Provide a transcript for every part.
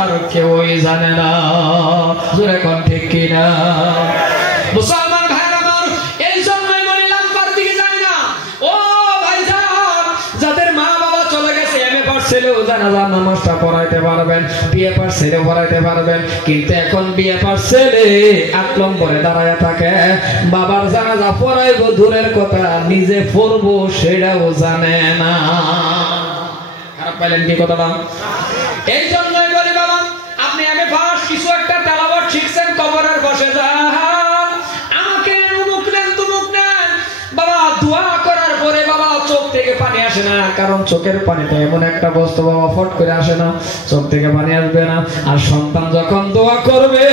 আর কেউই জানে না। জোরে কোন ঠিক কিনা? মুসলমান ভাইরা আমার, এই জন্যই বললাম কার দিকে যায় না। ও ভাইজান, যাদের মা বাবা চলে গেছে, এমএ পাস ছেলেও জানাজা নামাজটা পড়াইতে পারবেন, বিএ পাস ছেলেও পড়াইতে পারবেন, কিন্তু এখন বিএ পাস ছেলে 8 নম্বরে দাঁড়ায় থাকে, বাবার জানাজা পড়াইবো দূরের কথা, নিজে পড়বো সেটাও জানে না। খারাপ পাইলেন কি কথাটা? এই জন্যই বলি বাবা, আপনি আগে পাস কিছু একটা তেলাওয়াত শিখছেন, কবরের বসে যান, আমাকে অমুক নেন তুমুক নেন, বাবা দোয়া করার পরে বাবা চোখ থেকে পানি আসে না, কারণ চোখের পানিটা এমন একটা বস্তু বাবা ফট করে আসে না, চোখ থেকে পানি আসবে না। আর সন্তান যখন দোয়া করবে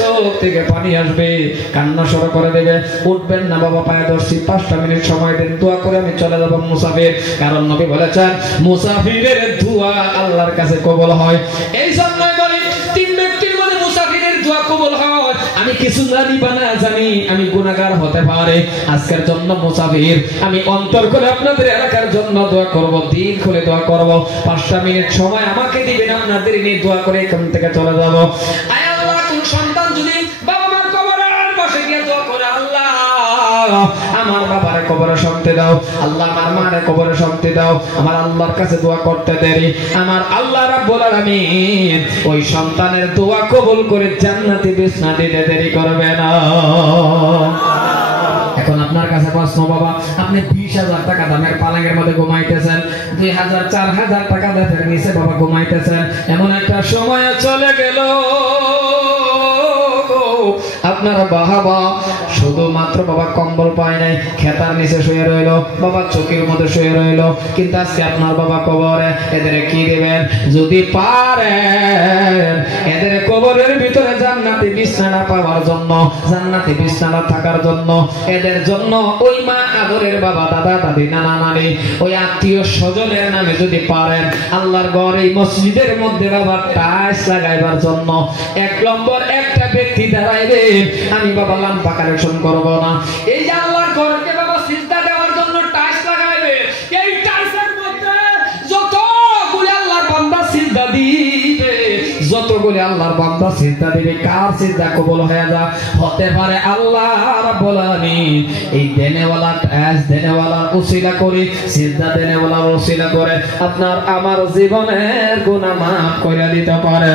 চোখ থেকে পানি আসবে, কান্না শুরু করে দেবে, উঠবেন না বাবা, পায়ে ধরছি 5টা মিনিট সময় দেন, দোয়া করে আমি চলে যাব মুসাফির। কারণ নবী বলেছেন মুসাফিরের দোয়া আল্লাহর কাছে কবুল হয়। এই জন্যই বলি 3 ব্যক্তির মধ্যে মুসাফিরের দোয়া কবুল হয়। আমি কিছু জানি বা না জানি, আমি গুনাহগার হতে পারে, আজকের জন্য মুসাফির, আমি অন্তর করে আপনাদের এলাকার জন্য দোয়া করব, দিল খুলে দোয়া করব। 5টা মিনিট সময় আমাকে দিবেন, আপনাদের নিয়ে দোয়া করে এখান থেকে চলে যাব। আয় আল্লাহ, কোন সন্তান যদি বাবা মার কবরের পাশে গিয়ে দোয়া করে, আল্লাহ আমার বাবার কবরে শান্তি দাও, আল্লাহ আমার মার কবরে শান্তি দাও, আমার আল্লাহর কাছে দোয়া করতে দেরি, আমার আল্লাহ রাব্বুল আলামিন ওই সন্তানের দোয়া কবুল করে জান্নাতে বিছনা দিতে দেরি করবে না। এখন আপনার কাছে প্রশ্ন, বাবা আপনি 20,000 টাকা দামের পালঙ্কের মধ্যে ঘুমাইতেছেন, 2,000 4,000 টাকা দামের নিচে বাবা ঘুমাইতেছেন, এমন একটা সময় চলে গেল আপনার বাবা শুধুমাত্র বাবা কম্বল পায় নাই, খেতার নিচে শুয়ে রইল, বাবা চোখের মধ্যে শুয়ে রইল, কিন্তু আজকে আপনার বাবা কবরে, এদের কি দিবেন? যদি পারেন এদের কবরের ভিতরে জান্নাতি বিছানা পাওয়ার জন্য, জান্নাতি বিছানা থাকার জন্য, এদের জন্য ওই মা আদরের বাবা দাদা দাদি নানা নানি ওই আত্মীয় স্বজনের নামে যদি পারেন আল্লাহর ঘর এই মসজিদের মধ্যে বাবা টাইলস লাগাইবার জন্য 1 নম্বর একটা ব্যক্তি দাঁড়াইবে, আমি বাবা লাম্পা কালেকশন করব না। এই যে আল্লাহর ঘরকে বাবা সিজদা দেওয়ার জন্য টাইলস লাগাইবে, এই টাইলসের মধ্যে যতগুলো আল্লাহর বান্দা সিজদা দিবে, যতগুলো আল্লাহর বান্দা সিজদা দিবে, কার সিজদা কবুল হয়ে যা হতে পারে আল্লাহ রাব্বুল আলামিন এই দেনেওয়ালা টাইলস দেনেওয়ালার উসিলা করে, সিজদা দেনেওয়ালার উসিলা করে আপনার আমার জীবনের গুনাহ মাফ করে দিতে পারে।